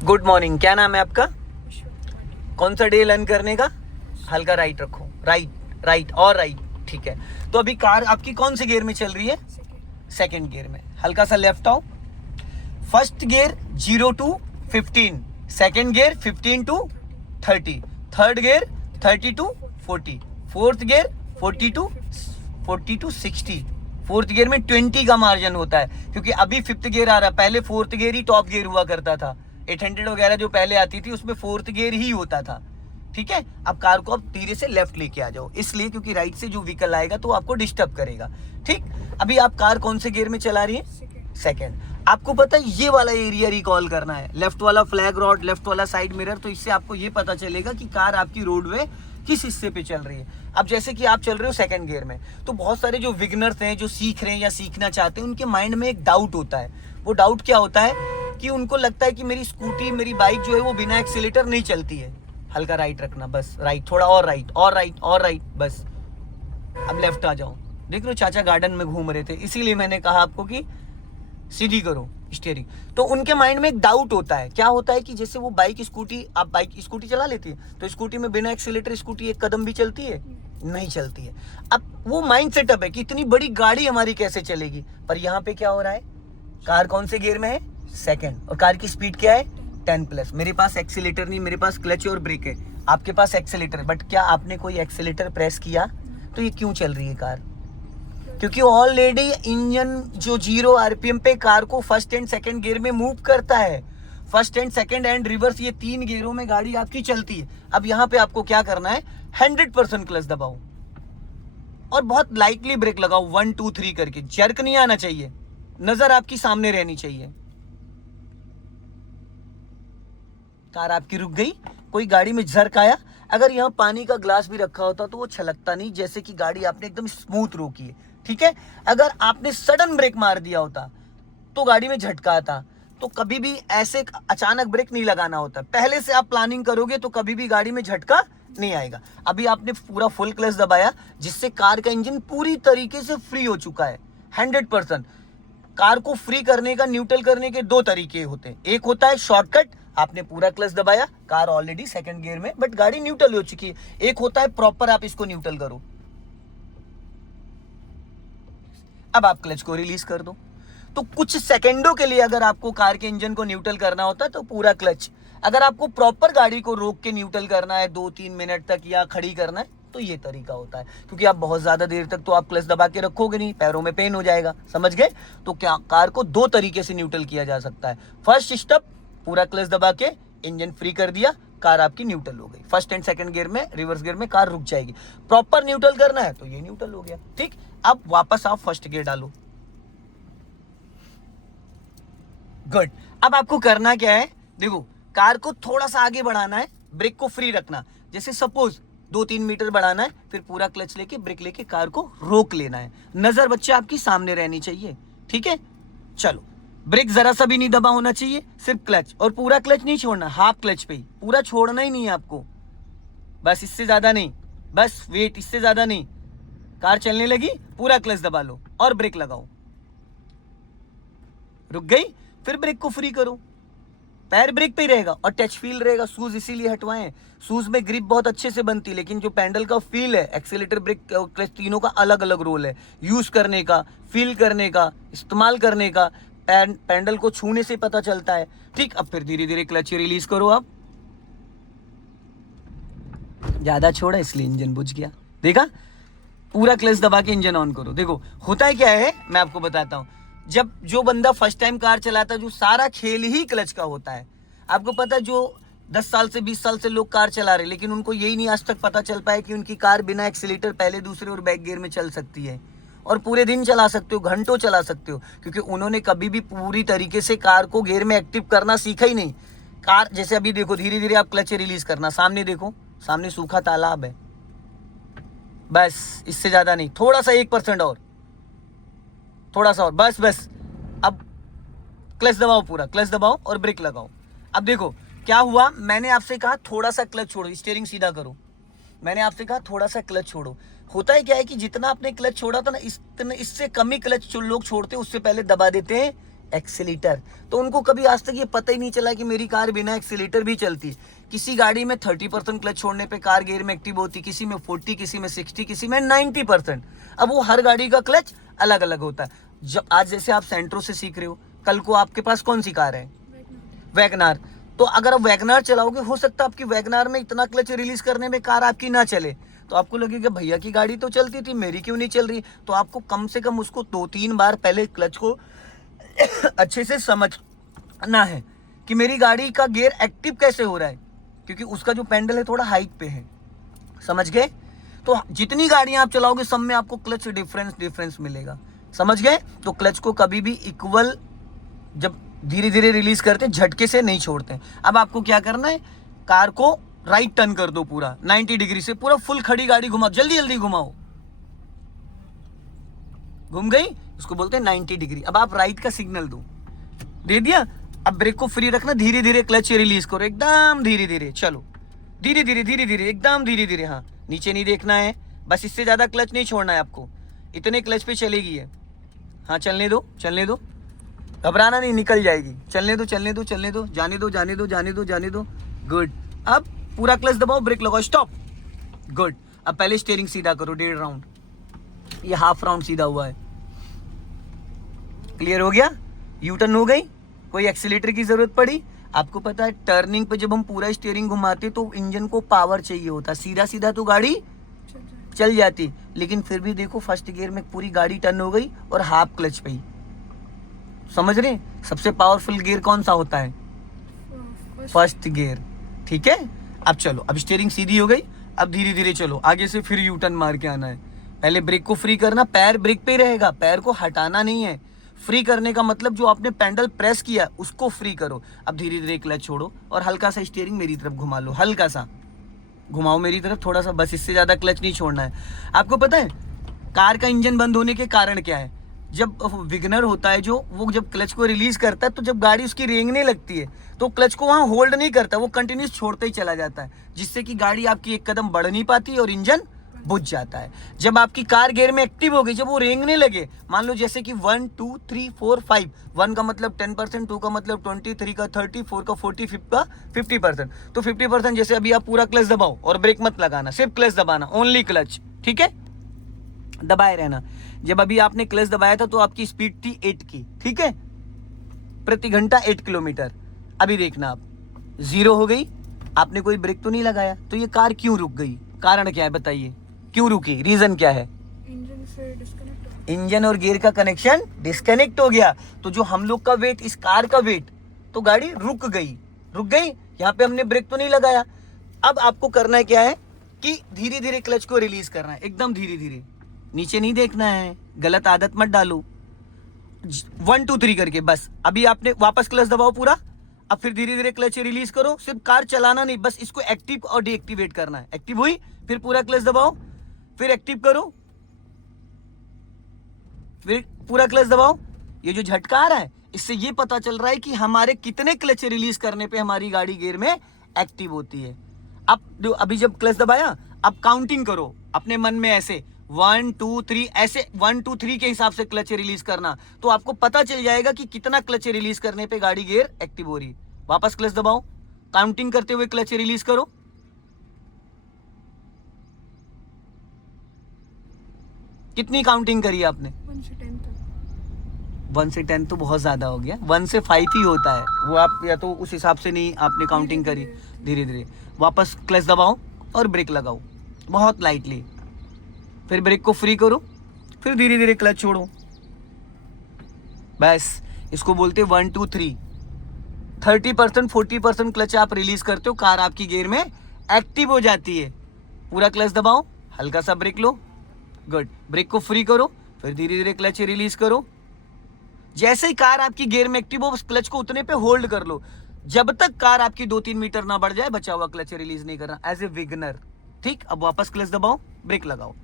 Good morning. क्या नाम है आपका? कौन सा डे लर्न करने का? हल्का राइट रखो, राइट राइट और राइट। ठीक है, तो अभी कार आपकी कौन से गियर में चल रही है? सेकंड गियर में। हल्का सा लेफ्ट आओ। First gear 0 to 15, second gear 15 to 30, third gear 30 to 40, fourth gear 40 to 60, fourth gear में 20 का मार्जिन होता है, क्योंकि अभी फिफ्थ गियर आ रहा है। पहले फोर्थ गियर ही टॉप गियर हुआ करता था। 800 वगैरह जो पहले आती थी उसमें फोर्थ गियर ही होता था। ठीक है, अब कार को अब धीरे से लेफ्ट लेके आ जाओ, इसलिए क्योंकि राइट से जो व्हीकल आएगा तो आपको डिस्टर्ब करेगा। ठीक, अभी आप कार कौन से गियर में चला रही है? सेकेंड। आपको पता है ये वाला एरिया रिकॉल करना है, लेफ्ट वाला फ्लैग रॉड, लेफ्ट वाला साइड मिरर, तो इससे आपको ये पता चलेगा कि कार आपकी रोडवे किस हिस्से पे चल रही है। अब जैसे कि आप चल रहे हो सेकंड गियर में, तो बहुत सारे जो बिगिनर्स हैं, जो सीख रहे हैं या सीखना चाहते हैं, उनके माइंड में एक डाउट होता है। वो डाउट क्या होता है कि उनको लगता है कि मेरी स्कूटी, मेरी बाइक जो है वो बिना एक्सीलेटर नहीं चलती है। हल्का राइट रखना, बस राइट, थोड़ा और राइट और राइट और राइट, बस। अब लेफ्ट आ जाओ। देख लो चाचा गार्डन में घूम रहे थे, इसीलिए मैंने कहा आपको कि सीधी करो स्टीयरिंग। तो उनके माइंड में एक डाउट होता है। क्या होता है कि जैसे वो बाइक स्कूटी, आप बाइक स्कूटी चला लेती है, तो स्कूटी में बिना एक्सीलेटर स्कूटी एक कदम भी चलती है? नहीं चलती है। अब वो माइंड सेटअप है कि इतनी बड़ी गाड़ी हमारी कैसे चलेगी। पर यहाँ पे क्या हो रहा है, कार कौन से गियर में है? सेकंड। और कार की स्पीड क्या है? 10+। मेरे पास एक्सीलेटर नहीं, मेरे पास क्लच और ब्रेक है। आपके पास एक्सीलेटर, बट क्या आपने कोई एक्सीलेटर प्रेस किया? तो ये क्यों चल रही है कार? क्योंकि ऑलरेडी इंजन जो 0 आरपीएम पे कार को फर्स्ट एंड सेकंड गियर में मूव करता है। First and second and reverse, ये 3 गियरों में गाड़ी आपकी चलती है। अब यहाँ पे आपको क्या करना है, 100% क्लच दबाओ और बहुत लाइटली ब्रेक लगाओ, 1 2 3 करके। जर्क नहीं आना चाहिए, नजर आपकी सामने रहनी चाहिए। कार आपकी रुक गई, कोई गाड़ी में जर्क आया, अगर यहाँ पानी का ग्लास भी रखा होता तो वो छलकता नहीं, जैसे कि गाड़ी आपने एकदम स्मूथ रोकी है। ठीक है, अगर आपने सडन ब्रेक मार दिया होता तो गाड़ी में झटका आता। तो कभी भी ऐसे अचानक ब्रेक नहीं लगाना होता, पहले से आप प्लानिंग करोगे तो कभी भी गाड़ी में झटका नहीं आएगा। अभी आपने पूरा फुल क्लच दबाया, जिससे कार का इंजन पूरी तरीके से फ्री हो चुका है, 100%। कार को फ्री करने का, न्यूट्रल करने के 2 तरीके होते हैं। एक होता है शॉर्टकट, आपने पूरा क्लच दबाया, कार ऑलरेडी सेकंड गियर में, बट गाड़ी न्यूट्रल हो चुकी है। एक होता है प्रॉपर, आप इसको न्यूट्रल करो। अब आप क्लच को रिलीज कर दो। तो कुछ सेकंडों के लिए अगर आपको कार के इंजन को न्यूट्रल करना होता है तो पूरा क्लच। अगर आपको प्रॉपर गाड़ी को रोक के न्यूट्रल करना है 2-3 मिनट तक या खड़ी करना है तो ये तरीका होता है, क्योंकि आप बहुत ज्यादा देर तक तो आप क्लच दबा के रखोगे नहीं, पैरों में पेन हो जाएगा। समझ गए? तो क्या कार को 2 तरीके से न्यूट्रल किया जा सकता है। फर्स्ट स्टेप, पूरा क्लच दबा के इंजन फ्री कर दिया, कार आपकी न्यूट्रल हो गई। फर्स्ट एंड सेकंड गियर में, रिवर्स गियर में कार रुक जाएगी। प्रॉपर न्यूट्रल करना है तो ये न्यूट्रल हो गया। ठीक, अब वापस आप फर्स्ट गियर डालो। गुड। अब आपको करना क्या है, देखो कार को थोड़ा सा आगे बढ़ाना है, ब्रेक को फ्री रखना। जैसे सपोज 2-3 मीटर बढ़ाना है, फिर पूरा क्लच लेके ब्रेक लेके कार को रोक लेना है। नजर बच्चे आपकी सामने रहनी चाहिए। ठीक है, चलो। ब्रेक जरा सा भी नहीं दबा होना चाहिए, सिर्फ क्लच, और पूरा क्लच नहीं छोड़ना, हाफ क्लच पे ही, पूरा छोड़ना ही नहीं है आपको। बस इससे ज्यादा नहीं, बस वेट, इससे ज्यादा नहीं। कार चलने लगी, पूरा क्लच दबा लो और ब्रेक लगाओ। रुक गई, फिर ब्रेक को फ्री करो। पैर ब्रेक पे ही रहेगा और टच फील रहेगा। शूज इसीलिए हटवाए हैं, शूज में ग्रिप बहुत अच्छे से बनती है, लेकिन जो पैडल का फील है, एक्सीलेटर, ब्रेक, क्लच, तीनों का अलग अलग रोल है। यूज करने का, फील करने का, इस्तेमाल करने का, पैडल को छूने से पता चलता है। ठीक, अब फिर धीरे धीरे क्लच रिलीज करो। आप ज्यादा छोड़ा इसलिए इंजन बुझ गया, देखा? पूरा क्लच दबा के इंजन ऑन करो। देखो होता है क्या है, मैं आपको बताता हूं। जब जो बंदा फर्स्ट टाइम कार चलाता है, जो सारा खेल ही क्लच का होता है। आपको पता है, जो 10 साल से 20 साल से लोग कार चला रहे, लेकिन उनको यही नहीं आज तक पता चल पाया कि उनकी कार बिना एक्सीलेटर पहले, दूसरे और बैक गियर में चल सकती है। और पूरे दिन चला सकते हो, घंटों चला सकते हो, क्योंकि उन्होंने कभी भी पूरी तरीके से कार को गियर में एक्टिव करना सीखा ही नहीं। कार जैसे अभी देखो, धीरे धीरे आप क्लच रिलीज करना। सामने देखो, सामने सूखा तालाब है, बस इससे ज्यादा नहीं। थोड़ा सा 1% और, थोड़ा सा और, बस बस। अब क्लच दबाओ, पूरा क्लच दबाओ और ब्रेक लगाओ। अब देखो क्या हुआ, मैंने आपसे कहा थोड़ा सा क्लच छोड़ो, स्टीयरिंग सीधा करो। मैंने आपसे कहा थोड़ा सा क्लच छोड़ो। होता है क्या है कि जितना आपने क्लच छोड़ा था ना, इससे कम ही क्लच लोग छोड़ते हैं, उससे पहले दबा देते हैं एक्सीलेटर। तो उनको कभी आज तक ये पता ही नहीं चला कि मेरी कार बिना एक्सीलेटर भी चलती। किसी गाड़ी में 30% क्लच छोड़ने पे कार गियर में एक्टिव होती, किसी में 40, किसी में 60, किसी में 90%। अब वो हर गाड़ी का क्लच अलग अलग होता है। जब आज जैसे आप सेंट्रो से सीख रहे हो, कल को आपके पास कौन सी कार है? वैगनार। तो अगर आप वैगनार चलाओगे, हो सकता है आपकी वैगनार में इतना क्लच रिलीज करने में कार आपकी ना चले, तो आपको लगेगा भैया की गाड़ी तो चलती थी, मेरी क्यों नहीं चल रही? तो आपको कम से कम उसको 2-3 बार पहले क्लच को अच्छे से समझना है कि मेरी गाड़ी का गियर एक्टिव कैसे हो रहा है, क्योंकि उसका जो पेंडल है थोड़ा हाइट पे है। समझ गए? तो जितनी गाड़ियां आप चलाओगे सब में आपको क्लच डिफरेंस मिलेगा। समझ गए? तो क्लच को कभी भी इक्वल जब धीरे धीरे रिलीज करते, झटके से नहीं छोड़ते। अब आपको क्या करना है, कार को राइट टर्न कर दो पूरा 90 डिग्री से, पूरा फुल खड़ी गाड़ी घुमाओ, जल्दी जल्दी घुमाओ। घूम गई, इसको बोलते हैं 90 डिग्री। अब आप राइट का सिग्नल दे दिया। अब ब्रेक को फ्री रखना, धीरे धीरे क्लच रिलीज करो, एकदम धीरे धीरे चलो, धीरे धीरे एकदम धीरे धीरे। हाँ, नीचे नहीं देखना है, बस इससे ज्यादा क्लच नहीं छोड़ना है आपको, इतने क्लच पे चलेगी है। हाँ, चलने दो, घबराना नहीं, निकल जाएगी। चलने दो, जाने दो। गुड। अब पूरा क्लच दबाओ, ब्रेक लगाओ, स्टॉप। गुड। अब पहले स्टीयरिंग सीधा करो 1.5 राउंड, ये हाफ राउंड सीधा हुआ है। क्लियर हो गया? यू टर्न हो गई, कोई एक्सीलेटर की जरूरत पड़ी? आपको पता है टर्निंग पे जब हम पूरा स्टीयरिंग घुमाते तो इंजन को पावर चाहिए होता, सीधा सीधा तो गाड़ी चल जाती, लेकिन फिर भी देखो फर्स्ट गियर में पूरी गाड़ी टर्न हो गई और हाफ क्लच पे ही। समझ रहे? सबसे पावरफुल गियर कौन सा होता है? First gear. ठीक है, अब चलो, अब स्टीयरिंग सीधी हो गई, अब धीरे धीरे चलो आगे से, फिर यू टर्न मार के आना है। पहले ब्रेक को फ्री करना, पैर ब्रेक पे ही रहेगा, पैर को हटाना नहीं है। फ्री करने का मतलब जो आपने पैडल प्रेस किया उसको फ्री करो। अब धीरे धीरे क्लच छोड़ो और हल्का सा स्टीयरिंग मेरी तरफ घुमा लो, हल्का सा घुमाओ मेरी तरफ थोड़ा सा, बस इससे ज्यादा क्लच नहीं छोड़ना है। आपको पता है कार का इंजन बंद होने के कारण क्या है? जब विगनर होता है जो, वो जब क्लच को रिलीज करता है तो जब गाड़ी उसकी रेंगने लगती है तो क्लच को वहां होल्ड नहीं करता, वो कंटिन्यूस छोड़ते ही चला जाता है, जिससे कि गाड़ी आपकी एक कदम बढ़ नहीं पाती और इंजन बुझ जाता है। जब आपकी कार गियर में एक्टिव हो गई, जब वो रेंगने लगे, मान लो जैसे कि 1 2 3 4 5, 1 का मतलब 10%, 2 का मतलब 20, 3 का 30, 4 का 40, 5 का 50%। तो 50% जैसे अभी आप पूरा क्लच दबाओ और ब्रेक मत लगाना, सिर्फ क्लच दबाना, ओनली क्लच। ठीक है, दबाए रहना। जब अभी आपने क्लच दबाया था तो आपकी स्पीड थी 8 की, ठीक है, प्रति घंटा 8 किलोमीटर। अभी देखना आप 0 हो गई, आपने कोई ब्रेक तो नहीं लगाया, तो ये कार क्यों रुक गई? कारण क्या है बताइए, क्यों रुकी? रीजन क्या है? इंजन से डिस्कनेक्ट, इंजन और गियर का कनेक्शन डिस्कनेक्ट हो गया। तो जो हम लोग का वेट, इस कार का वेट, तो गाड़ी रुक गई। यहाँ पे हमने ब्रेक तो नहीं लगाया। अब आपको करना क्या है कि धीरे धीरे क्लच को रिलीज करना है, एकदम धीरे धीरे, नीचे नहीं देखना है, गलत आदत मत डालो। 1 2 3 करके बस। अभी आपने वापस क्लच दबाओ पूरा, अब फिर धीरे धीरे क्लच रिलीज करो। सिर्फ कार चलाना नहीं, बस इसको एक्टिव और डीएक्टिवेट करना है। एक्टिव हुई, फिर पूरा क्लच दबाओ, फिर एक्टिव करो, फिर पूरा क्लच दबाओ। ये जो झटका आ रहा है, इससे ये पता चल रहा है कि हमारे कितने क्लच रिलीज करने पे हमारी गाड़ी गियर में एक्टिव होती है। अब अभी जब क्लच दबाया, अब काउंटिंग करो अपने मन में ऐसे 1 2 3, ऐसे 1 2 3 के हिसाब से क्लच रिलीज करना, तो आपको पता चल जाएगा कि कितना क्लच रिलीज करने पे गाड़ी गियर एक्टिव हो रही है। वापस क्लच दबाओ, काउंटिंग करते हुए क्लच रिलीज करो। कितनी काउंटिंग करी आपने? 1 से 10 तक। 1 से 10 तो बहुत ज्यादा हो गया, 1 से 5 ही होता है वो। आप या तो उस हिसाब से नहीं आपने काउंटिंग करी। धीरे धीरे वापस क्लच दबाओ और ब्रेक लगाओ बहुत लाइटली, फिर ब्रेक को फ्री करो, फिर धीरे धीरे क्लच छोड़ो। बस इसको बोलते हैं 1 2 3। 30% 40% क्लच आप रिलीज करते हो, कार आपकी गियर में एक्टिव हो जाती है। पूरा क्लच दबाओ, हल्का सा ब्रेक लो, गुड, ब्रेक को फ्री करो, फिर धीरे धीरे क्लच रिलीज करो। जैसे ही कार आपकी गियर में एक्टिव हो, बस क्लच को उतने पे होल्ड कर लो, जब तक कार आपकी 2-3 मीटर ना बढ़ जाए, बचा हुआ क्लच रिलीज नहीं करना, एज ए विगनर। ठीक, अब वापस क्लच दबाओ, ब्रेक लगाओ,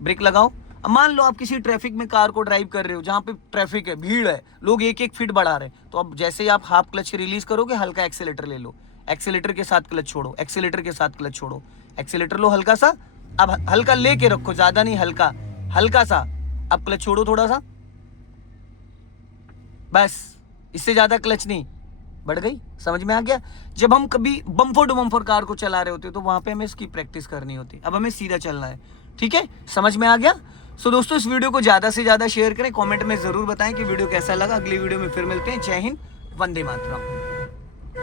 ब्रेक लगाओ। अब मान लो आप किसी ट्रैफिक में कार को ड्राइव कर रहे हो, जहां पे ट्रैफिक है, भीड़ है, लोग 1-1 फीट बढ़ा रहे हैं, तो अब जैसे ही आप हाफ क्लच रिलीज करोगे, हल्का एक्सीलेटर ले लो, एक्सीलेटर के साथ क्लच छोड़ो, एक्सीलेटर के साथ क्लच छोड़ो, एक्सीलेटर लो हल्का सा, अब हल्का लेके रखो, ज्यादा नहीं, हल्का हल्का सा। अब क्लच छोड़ो थोड़ा सा, बस इससे ज्यादा क्लच नहीं, बढ़ गई, समझ में आ गया। जब हम कभी बम्फर टू बम्फर कार को चला रहे होते तो वहां पे हमें इसकी प्रैक्टिस करनी होती, अब हमें सीधा चलना है, ठीक है, समझ में आ गया। सो दोस्तों इस वीडियो को ज्यादा से ज्यादा शेयर करें, कमेंट में जरूर बताएं कि वीडियो कैसा लगा। अगली वीडियो में फिर मिलते हैं। जय हिंद, वंदे मातरम।